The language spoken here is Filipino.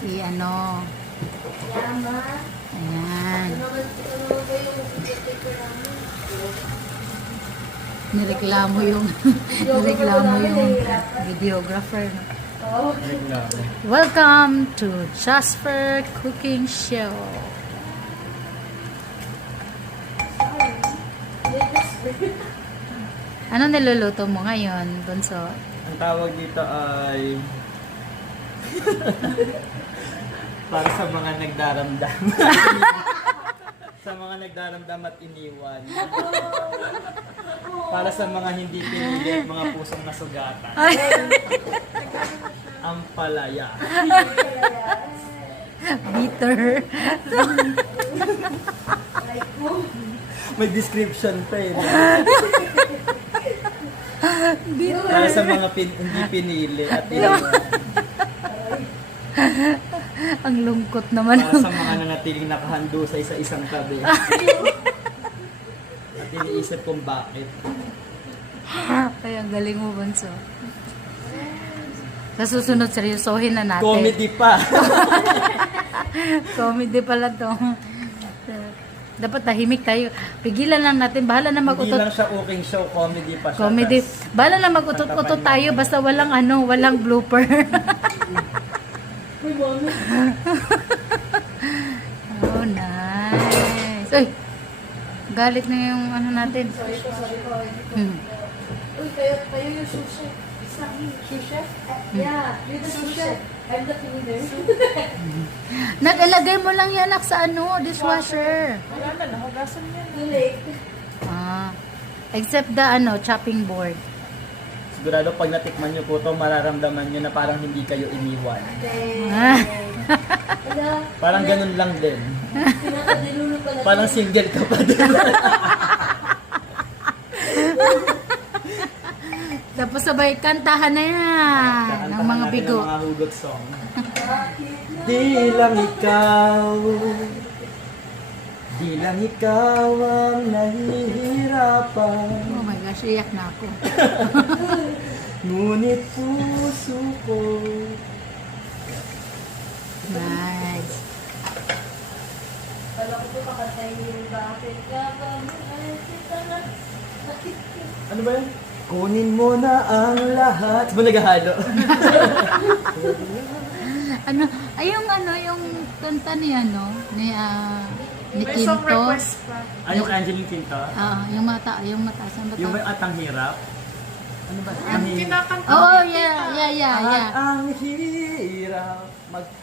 I-ano. Yama. Ayan. Ano ba yung paper namin? Nireklamo yung videographer. No? Oo. Welcome to Jasper Cooking Show. Ano niluluto mo ngayon, Bunso? Ang tawag dito ay para sa mga nagdaramdam. Sa mga nagdaramdam at iniwan. Para sa mga hindi pinili at mga pusong nasugatan. Ang palaya. Bitter. May description pa eh. Para sa mga hindi pinili at iniwan. Ang lungkot naman. Para sa mga nanatiling nakahandusay sa isang tabi. At iniisip kung bakit. Ay, ang galing mo, Bunso. Sa susunod, seryosohin na natin. Comedy pa. Comedy pala to. Dapat tahimik tayo. Pigilan lang natin. Bahala na Hindi mag-utot. lang siya cooking show, comedy pa siya. Comedy. Tas, Bahala na mag-utot-utot tayo. Basta walang walang blooper. Oh, nice. Uy, galit na yung natin. Sorry po. Uy, kayo yung sous chef. Sous chef? Yeah, you're the sous chef. I'm the cleaner. Nag-ilagay mo lang yan sa dishwasher. Wala na, nahugasan mo yan. Too late. Except the chopping board. sigurado pag natikman nyo po to, mararamdaman nyo na parang hindi kayo iniwan. Ala, Parang ganun lang din. pinakadilulo pala. Parang single ka pa din. Tapos sabay kantahan na yan ng mga bigo. Ng mga hugot song. Di lang ikaw ang nahihirapan. Oh my gosh, iyak na ako. Ngunit puso ko. Nice. Kala ko po kakatayin. Bakit ka ba mahal kita na? Bakit ka? Ano ba yan? Kunin mo na ang lahat. Mo naghahalo. Yung kanta ni ni May song Quinto. request pa. Yung Angeline Quinto? Yung mata, saan ba Yung to? may atang hirap? Ano ba? Ang kinakanta. Oh, yeah. At ang hirap